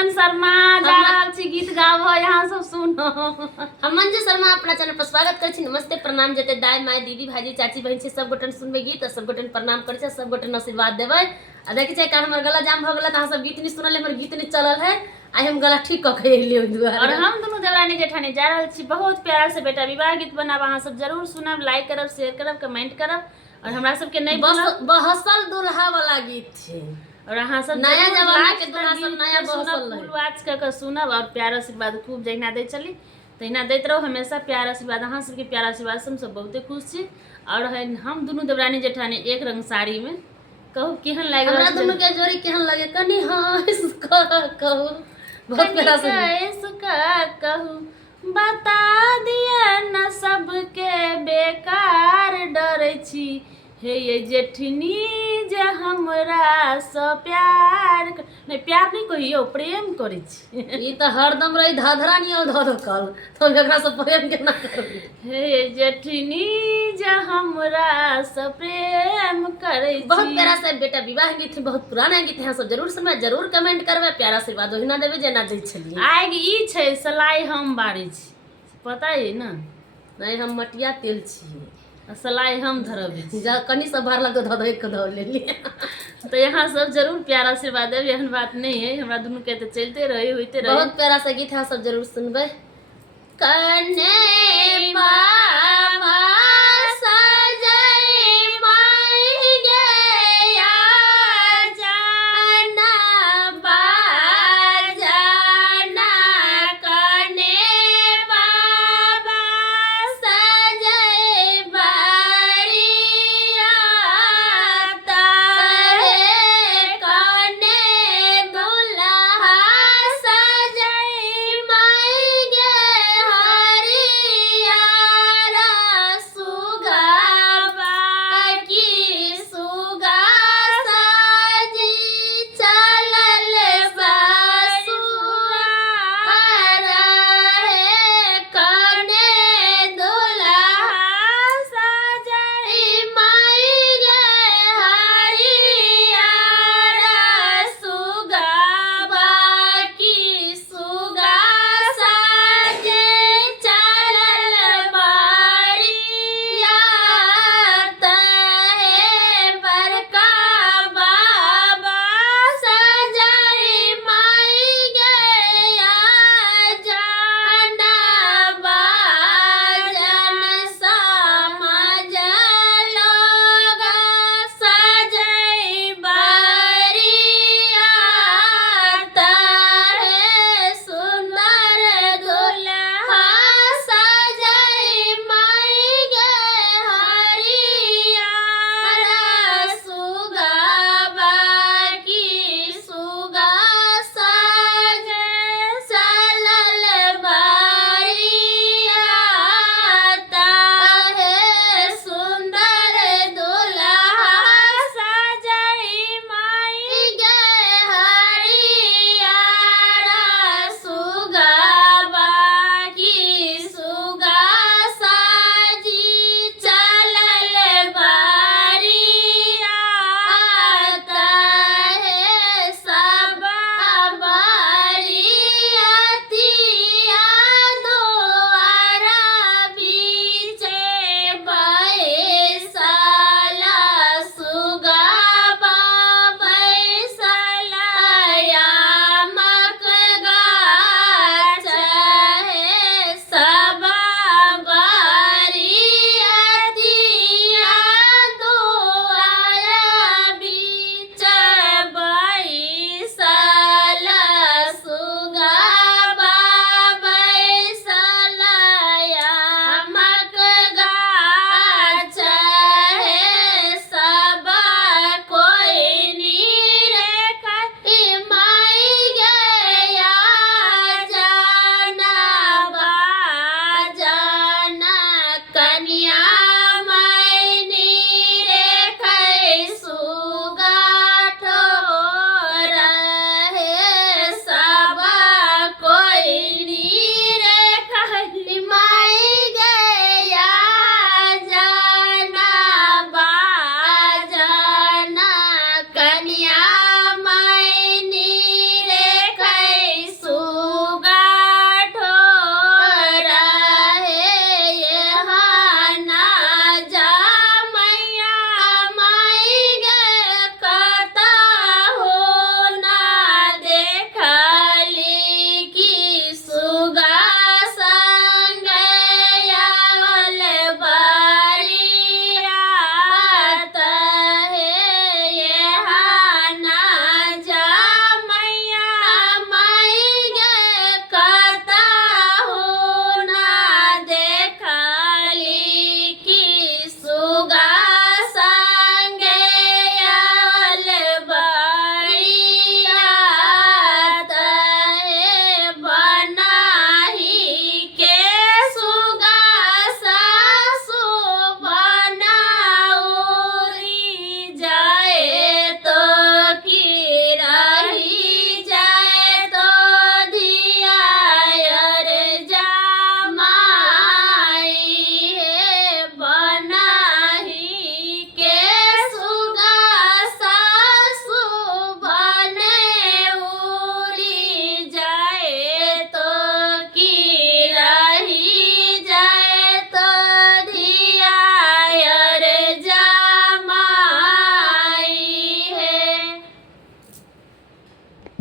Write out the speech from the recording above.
मंजन शर्मा जा रहल छी गीत गाब यहाँ सब सुनो। हम मंजू शर्मा अपना चैनल पर स्वागत करै छी। नमस्ते प्रणाम जते दाई माई दीदी भाईजी चाची बहन छी सब गोटन सुनबे गीत सब गोटन प्रणाम करै छी सब गोटन आशीर्वाद देबै। आ देखै छै कान हमर गला जाम भ गेल त अहाँ सब गीत नहीं सुनल हमर गीत नहीं चलल है आई हम गला ठीक क के एलियै दुआरे। और हम दोनों देवरानी जेठानी जा रहल छी बहुत प्यार से बेटा विवाह गीत बनाब अहाँ सब जरूर सुनब लाइक करब शेयर करब कमेंट करब और हमरा सबके नहीं बहसल दुल्हा वाला गीत छै और अहाँ सब नया जमाना के दुल्हा सब नया बहसल फुल वाच के सुनब और प्यार आशीर्वाद खूब जहिना दे चली तहिना दैत रहो हमेशा प्यार आशीर्वाद अहाँ सबके प्यार आशीर्वाद से हम सब बहुते खुश छी। और हम दोनों देवरानी जेठानी एक रंग साड़ी में कहू केहन लागे हमरा दोनों के जोड़ी केहन लगे कनी हंस कहू बहुत प्यारा से कहू बता दिया न सबके बेकार डरै छी हे ये जेठनी जे हमरा स प्यार नहीं प्यार नहीं कहियो प्रेम करै छी ई त हरदम रही धाधरा नहीं ध ध कल तो एकरा से प्रेम केना करबी हे ये जेठनी जे हमरा स प्रेम करै छी। बहुत प्यारा से बेटा विवाह गीत बहुत पुराना गीत है सब जरूर सुनबे जरूर कमेंट करबे प्यार आशीर्वाद ओहिना देबे जेना दै छलिए। आइ ई छै सलाई हम बारै छी पता है ना नहीं हम मटिया तेल छी सलाई हम धरबे जा कनी से भर लग ध ध के ध लेली तो यहाँ सब जरूर प्यार आशीर्वाद देव एहन बात नहीं है हमरा दोनों के तो चलते रहे होते रहे। बहुत प्यारा सा गीत है सब जरूर सुनबे। कने बाबा